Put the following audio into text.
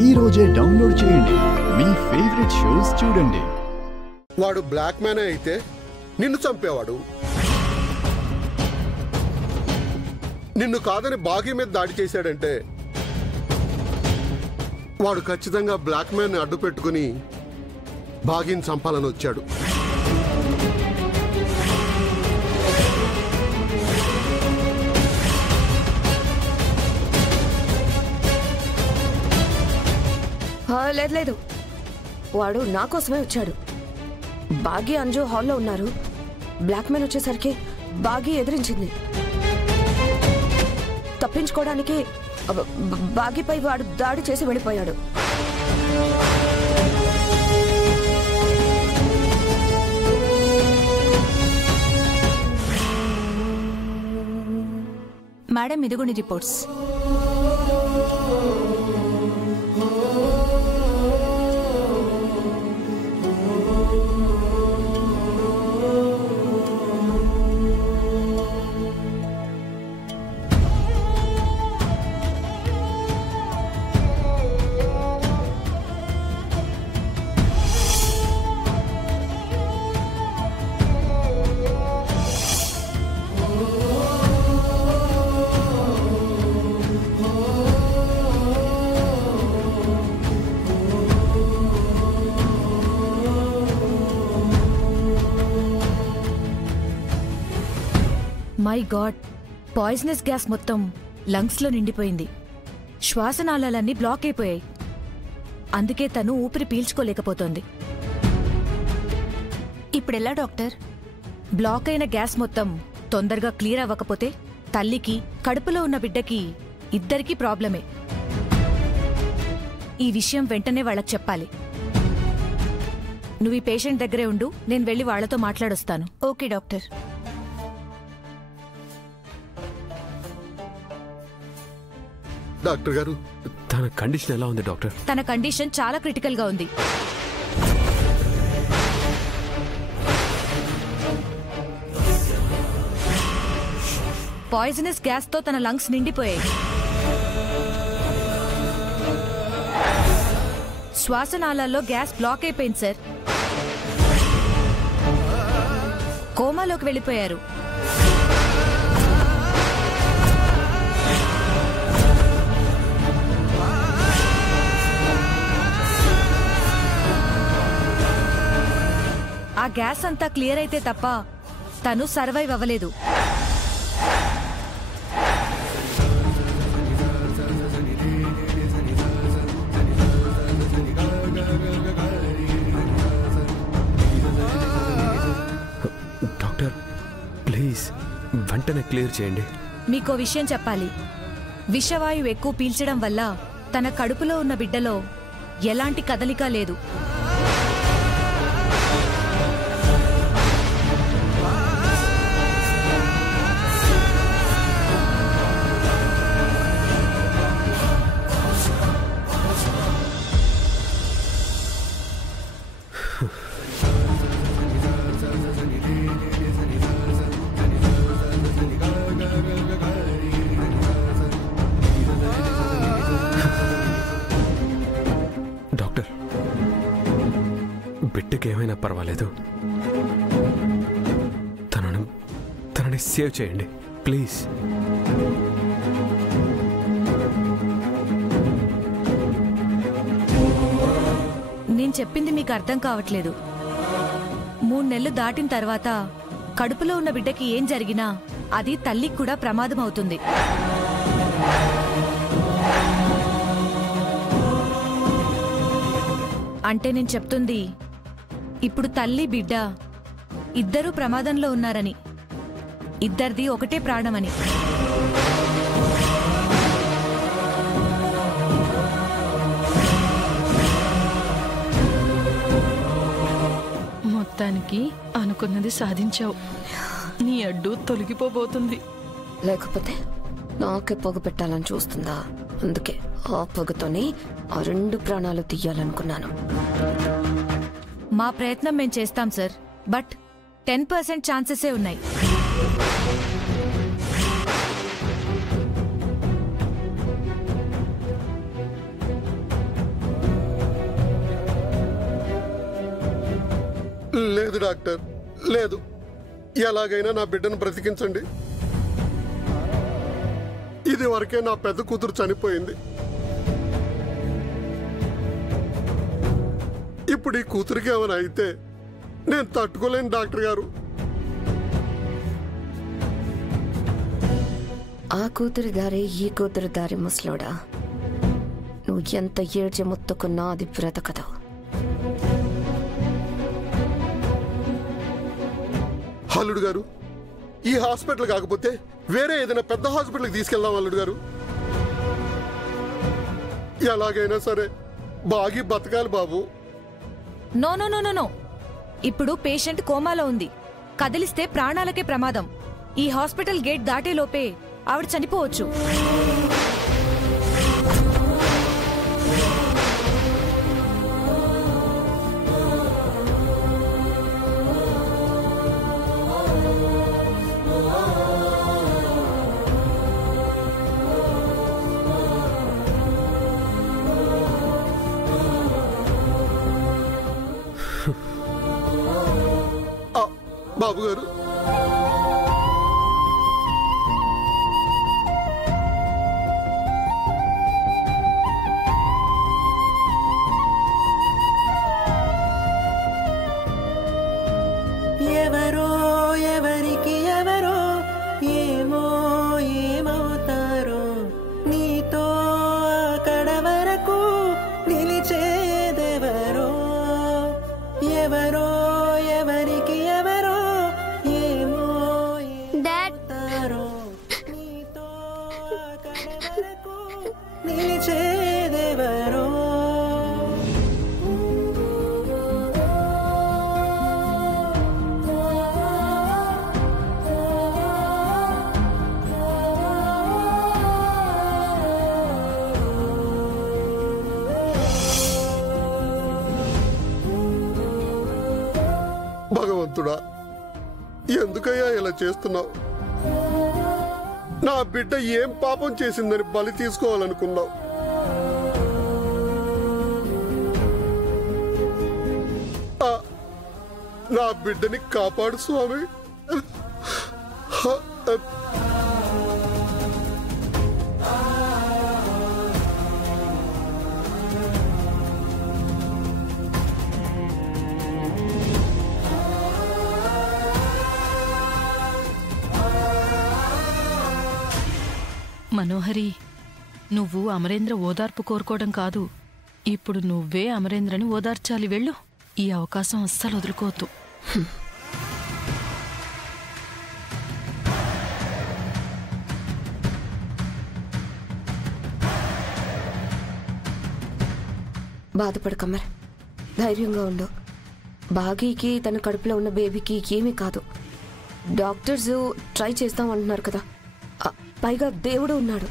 ఈ రోజే డౌన్లోడ్ చేయండి, మీ ఫేవరెట్ షోస్ చూడండి. వాడు బ్లాక్ మ్యాన్ అయితే నిన్ను చంపేవాడు. నిన్ను కాదని బాగీ మీద దాడి చేశాడంటే వాడు ఖచ్చితంగా బ్లాక్ మ్యాన్ అడ్డు పెట్టుకుని బాగీని చంపాలని వచ్చాడు. లేదు లేదు, వాడు నా కోసమే వచ్చాడు. బాగీ అంజు హాల్లో ఉన్నారు. బ్లాక్ మ్యాన్ వచ్చేసరికి బాగీ ఎదిరించింది. తప్పించుకోవడానికి బాగీపై వాడు దాడి చేసి వెళ్ళిపోయాడు. మేడం, ఇదిగోండి reports. My God, poisonous gas మొత్తం లంగ్స్లో నిండిపోయింది. శ్వాసనాళాలన్నీ బ్లాక్ అయిపోయాయి. అందుకే తను ఊపిరి పీల్చుకోలేకపోతోంది. ఇప్పుడెలా డాక్టర్? బ్లాక్ అయిన గ్యాస్ మొత్తం తొందరగా క్లియర్ అవ్వకపోతే తల్లికి, కడుపులో ఉన్న బిడ్డకి ఇద్దరికీ ప్రాబ్లమే. ఈ విషయం వెంటనే వాళ్ళకి చెప్పాలి. నువ్వు ఈ పేషెంట్ దగ్గరే ఉండు, నేను వెళ్ళి వాళ్లతో మాట్లాడొస్తాను. Okay doctor. డాక్టర్ గారు, తన కండిషన్ ఎలా ఉంది డాక్టర్? తన కండిషన్ చాలా క్రిటికల్ గా ఉంది. పాయిజనస్ గ్యాస్ తో తన లంగ్స్ నిండిపోయాయి. శ్వాసనాళాల్లో గ్యాస్ బ్లాక్ అయిపోయింది సార్. కోమాలోకి వెళ్ళిపోయారు. ఆ గ్యాస్ అంతా క్లియర్ అయితే తప్ప తను సర్వైవ్ అవ్వలేదు. డాక్టర్ ప్లీజ్ వెంటనే క్లియర్ చేయండి. మీకో విషయం చెప్పాలి. విషవాయువు ఎక్కువ పీల్చడం వల్ల తన కడుపులో ఉన్న బిడ్డలో ఎలాంటి కదలిక లేదు. డాక్టర్, బిడ్డకి ఏమైనా పర్వాలేదు. తనని సేవ్ చేయండి ప్లీజ్. నేను చెప్పింది మీకు అర్థం కావట్లేదు. 3 నెలలు దాటిన తర్వాత కడుపులో ఉన్న బిడ్డకి ఏం జరిగినా అది తల్లికి కూడా ప్రమాదం అవుతుంది. అంటే నేను చెప్తుంది ఇప్పుడు తల్లి, బిడ్డ ఇద్దరూ ప్రమాదంలో ఉన్నారని, ఇద్దరిది ఒకటే ప్రాణమని. మొత్తానికి అనుకున్నది సాధించావు. నీ అడ్డు తొలగిపోబోతుంది. లేకపోతే నాకే పొగ పెట్టాలని చూస్తుందా? అందుకే ఆ పొగతోనే ఆ 2 ప్రాణాలు తీయాలనుకున్నాను. మా ప్రయత్నం మేము చేస్తాం సార్, బట్ 10% ఛాన్సెసే ఉన్నాయి. లేదు డాక్టర్, లేదు. ఎలాగైనా నా బిడ్డను బ్రతికించండి. ఇది వరకే నా పెద్ద కూతురు చనిపోయింది. ఇప్పుడు ఈ కూతురికి ఏమైనా అయితే నేను తట్టుకోలేను డాక్టర్ గారు. ఆ కూతురు దారి ఈ కూతురు దారి ముసలోడా, నువ్వు ఎంత ఏడ్చి ముత్తుకున్నా అది బ్రతకదు. అల్లుడు గారు, ఈ హాస్పిటల్ కాకపోతే వేరే ఏదైనా పెద్ద హాస్పిటల్కి తీసుకెళ్దాం అల్లుడు గారు. ఎలాగైనా సరే బాగి బతకాలి బాబు. No no no no no, ఇప్పుడు పేషెంట్ కోమాలో ఉంది. కదిలిస్తే ప్రాణాలకే ప్రమాదం. ఈ హాస్పిటల్ గేట్ దాటే లోపే ఆవిడ చనిపోవచ్చు. బాబు గారు, ఎవరో ఎవరికి ఎవరో ఏమో ఏమవుతారో, నీతో అక్కడ వరకు నిలిచేదెవరో. ఎవరో ఎవరికి ఎవరో ఏమో ఏమవుతారో, నీతో అక్కడ వరకు నిలిచేదెవరో. భగవంతుడా, ఎందుకయ్యా ఇలా చేస్తున్నావు? నా బిడ్డ ఏం పాపం చేసిందని బలి తీసుకోవాలనుకున్నావు? నా బిడ్డని కాపాడు స్వామి. మనోహరి, నువ్వు అమరేంద్ర ఓదార్పు కోరుకోవడం కాదు, ఇప్పుడు నువ్వే అమరేంద్రని ఓదార్చాలి. వెళ్ళు, ఈ అవకాశం అస్సలు వదులుకోవద్దు. బాధపడకమ్మర్, ధైర్యంగా ఉండు. బాగీకి తన కడుపులో ఉన్న బేబీకి ఏమీ కాదు. డాక్టర్స్ ట్రై చేస్తాం అంటున్నారు కదా, పైగా దేవుడు ఉన్నాడు.